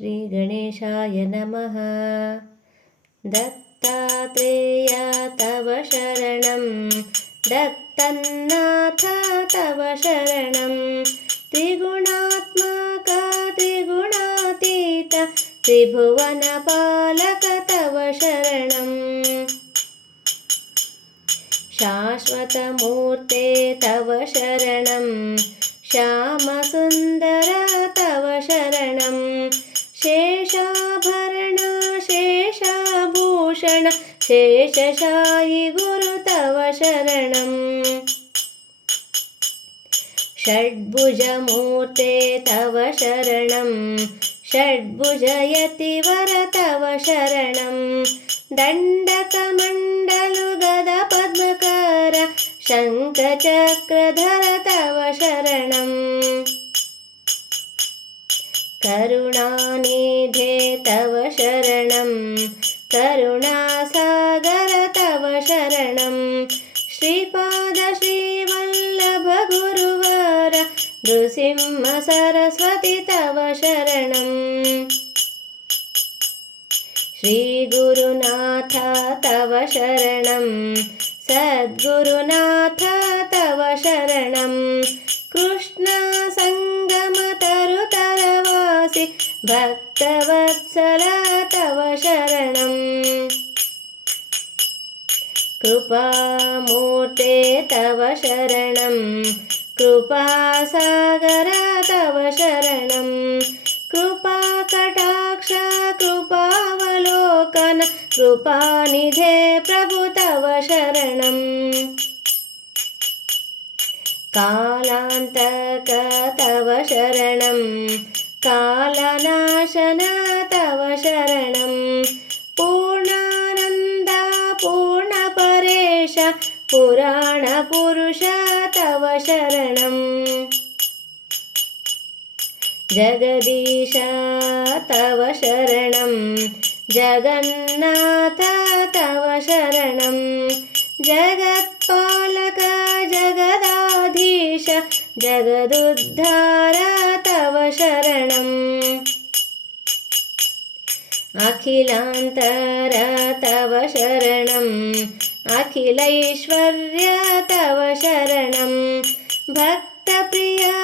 श्रीगणेशाय नमः। दत्तात्रेय तव शरणं दत्तन्नाथ तव शरणं त्रिगुणात्मक त्रिगुणातीत त्रिभुवनपालक तव शरणं शाश्वतमूर्ते तव शरणं श्यामसुन्दर तव शरणं शेषाभरण शेषाभूषण शेषशायि गुरु तव शरणं षड्भुजमूर्ते तव शरणं षड्भुजयतिवर तव शरणं दण्डकमण्डलुगदपद्मकर शङ्खचक्रधर तव शरणं करुणानिधे तव शरणं करुणासागर तव शरणं श्रीपाद श्रीवल्लभ गुरुवर नृसिंह सरस्वती तव शरणं श्रीगुरुनाथ तव शरणं सद्गुरुनाथ तव शरणं कृष्ण संगम तरुतरवासि भक्तवत्सल तव शरणं कृपामूर्ते तव शरणं कृपासागर तव शरणं कृपाकटाक्ष कृपावलोकन कृपानिधे प्रभु तव शरणं कालान्तक तव शरणं कालनाशन तव शरणं पूर्णानन्द पूर्णपरेश पुराणपुरुष तव शरणं जगदीश तव शरणं जगन्नाथ तव शरणं जगत्पालक जगदाधीश जगदुद्धार तव शरणं अखिलान्तर तव शरणं अखिलैश्वर्य तव शरणं भक्तप्रिया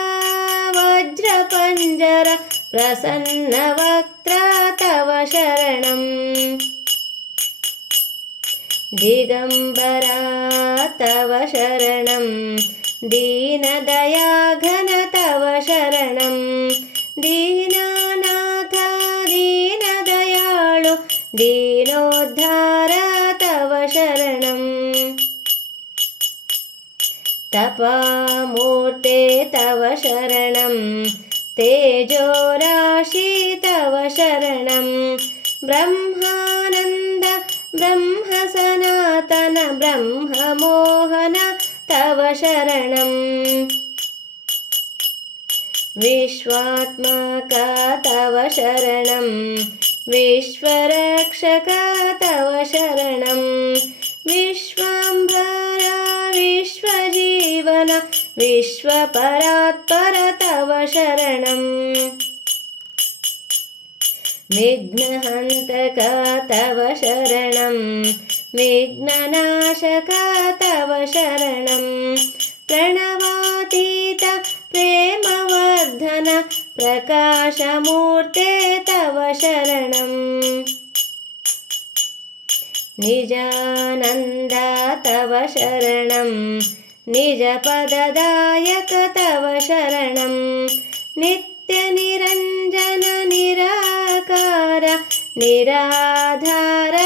वज्रपञ्जर प्रसन्नवक्त्र तव शरणं दिगम्बरा तव शरणं दीनदयाघन तव शरणं दीनानाथ दीनदयाळु दीनोद्धार तव शरणं तपामूर्ते तव शरणं तेजोराशि तव शरणं ब्रह्मानन्द ब्रह्मसनातन ब्रह्ममोहन तव शरणं विश्वात्मक तव शरणं विश्वरक्षक तव शरणं विश्वाम्भर विश्वजीवन विश्वपरात्पर तव शरणं विघ्नहन्तक तव शरणं विघ्ननाशक तव शरणं प्रणवातीत प्रेमवर्धन प्रकाशमूर्ते तव शरणं निजानन्द तव शरणं निजपददायक तव शरणं नित्यनिरञ्जन निराकार निराधार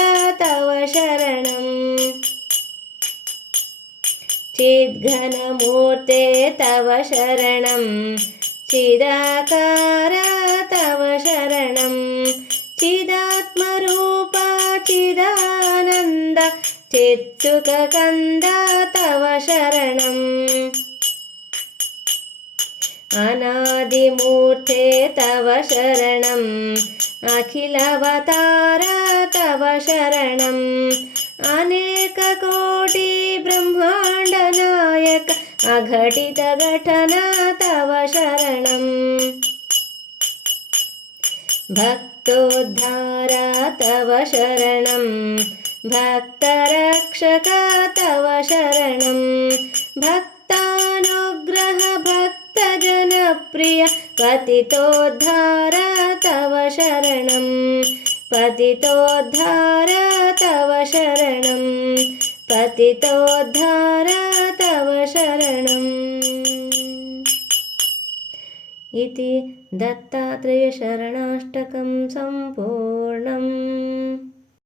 तव शरणं चिद्घनमूर्ते तव शरणं चिदाकार तव शरणं चिदात्मरूप चिदानन्द चित्सुखकन्द तव शरणं अनादिमूर्ते तव शरणं अखिलावतार तव शरणं अनेककोटि ब्रह्माण्ड नायक अघटित घटना तव शरणं भक्तोद्धारा तव शरणं भक्तरक्षका तव शरणं भक्तानुग्रह भक्तजनप्रिय पतितोद्धारा तव शरणं पतितोद्धारा तव शरणं पतितोद्धारा तव शरणम् इति दत्तात्रेयशरणाष्टकं सम्पूर्णम्।